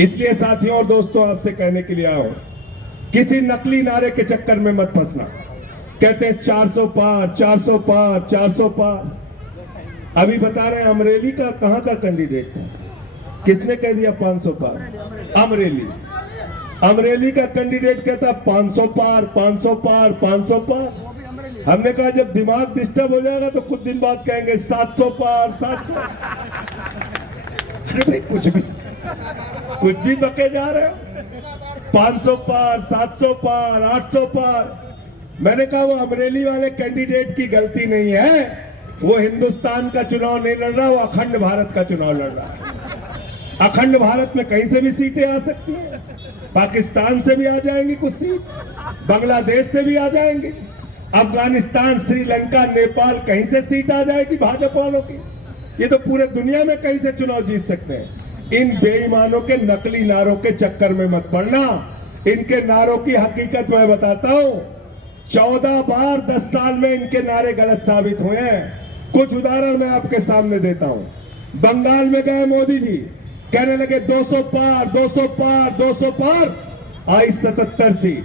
इसलिए साथियों और दोस्तों आपसे कहने के लिए आओ, किसी नकली नारे के चक्कर में मत फंसना। कहते हैं 400 पार 400 पार 400 पार। अभी बता रहे हैं अमरेली का कहां का कैंडिडेट था, किसने कह दिया 500 पार? अमरेली का कैंडिडेट कहता 500 पार 500 पार 500 पार। हमने कहा जब दिमाग डिस्टर्ब हो जाएगा तो कुछ दिन बाद कहेंगे 700 पार 700। अरे भाई कुछ भी बके जा रहे हो। 500 पार 700 पार 800 पार। मैंने कहा वो अमरेली वाले कैंडिडेट की गलती नहीं है, वो हिंदुस्तान का चुनाव नहीं लड़ रहा, वो अखंड भारत का चुनाव लड़ रहा है। अखंड भारत में कहीं से भी सीटें आ सकती हैं, पाकिस्तान से भी आ जाएंगी कुछ सीट, बांग्लादेश से भी आ जाएंगी, अफगानिस्तान श्रीलंका नेपाल कहीं से सीट आ जाएगी भाजपा वालों की। ये तो पूरे दुनिया में कहीं से चुनाव जीत सकते हैं। इन बेईमानों के नकली नारों के चक्कर में मत पड़ना। इनके नारों की हकीकत मैं बताता हूं। 14 बार 10 साल में इनके नारे गलत साबित हुए हैं। कुछ उदाहरण मैं आपके सामने देता हूं। बंगाल में गए मोदी जी, कहने लगे 200 पार 200 पार 200 पार, आई 77 सीट।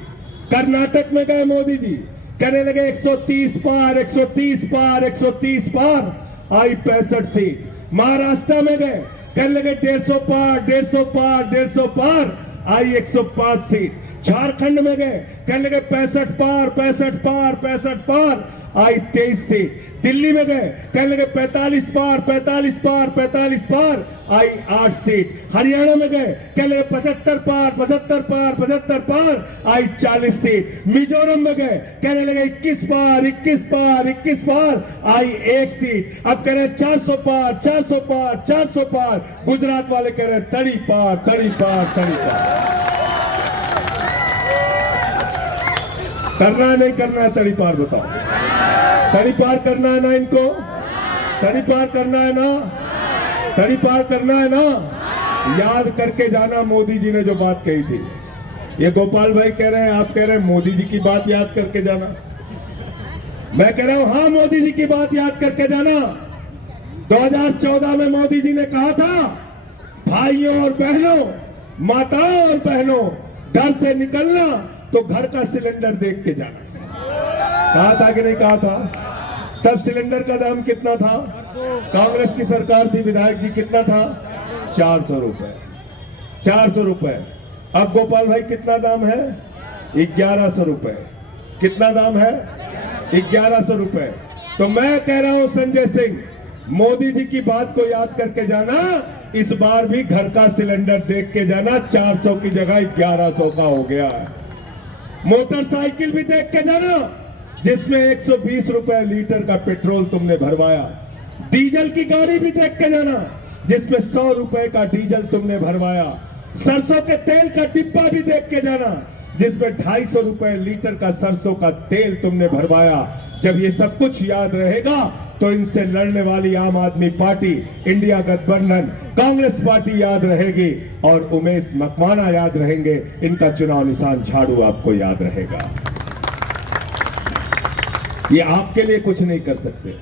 कर्नाटक में गए मोदी जी, कहने लगे 130 पार 130 पार 130 पार, आई 65 सीट। महाराष्ट्र में गए, कहने लगे 150 पार 150 पार 150 पार, आई 105 सीट। झारखंड में गए, कहने लगे 65 पार 65 पार 65 पार, आई 23 सीट। दिल्ली में गए, कहने लगे 45 पार 45 पार 45 पार, आई 8 सीट। हरियाणा में गए, कहने लगे 75 पार 75 पार 75 पार, आई 40 सीट। मिजोरम में गए, कहने लगे 21 पार 21 पार 21 पार, आई 1 सीट। अब कह रहे हैं 400 पार 400 पार 400 पार। गुजरात वाले कह रहे हैं तड़ी पार तड़ी पार तड़ी पार। करना है नहीं करना है तड़ी पार? बताओ। तड़ी पार करना है ना इनको? तड़ी पार करना है ना? तड़ी पार करना है ना? याद करके जाना मोदी जी ने जो बात कही थी। ये गोपाल भाई कह रहे हैं, आप कह रहे हैं मोदी जी की बात याद करके जाना। मैं कह रहा हूं हाँ, मोदी जी की बात याद करके जाना। 2014 में मोदी जी ने कहा था, भाइयों और बहनों, माताओं और बहनों, घर से निकलना तो घर का सिलेंडर देख के जाना। कहा था कि नहीं कहा था? तब सिलेंडर का दाम कितना था? कांग्रेस की सरकार थी, विधायक जी, कितना था? 400 रुपए 400 रुपए। अब गोपाल भाई कितना दाम है? 1100 रुपए। कितना दाम है? 1100 रुपए। तो मैं कह रहा हूं संजय सिंह, मोदी जी की बात को याद करके जाना। इस बार भी घर का सिलेंडर देख के जाना। 400 की जगह 1100 का हो गया है। मोटरसाइकिल भी देख के जाना, जिसमें 120 रुपए लीटर का पेट्रोल तुमने भरवाया। डीजल की गाड़ी भी देख के जाना, जिसमें 100 रुपए का डीजल तुमने भरवाया। सरसों के तेल का डिब्बा भी देख के जाना, जिसमें 250 रुपए लीटर का सरसों का तेल तुमने भरवाया। जब ये सब कुछ याद रहेगा तो इनसे लड़ने वाली आम आदमी पार्टी, इंडिया गठबंधन, कांग्रेस पार्टी याद रहेगी और उमेश मकवाना याद रहेंगे। इनका चुनाव निशान झाड़ू आपको याद रहेगा। ये आपके लिए कुछ नहीं कर सकते।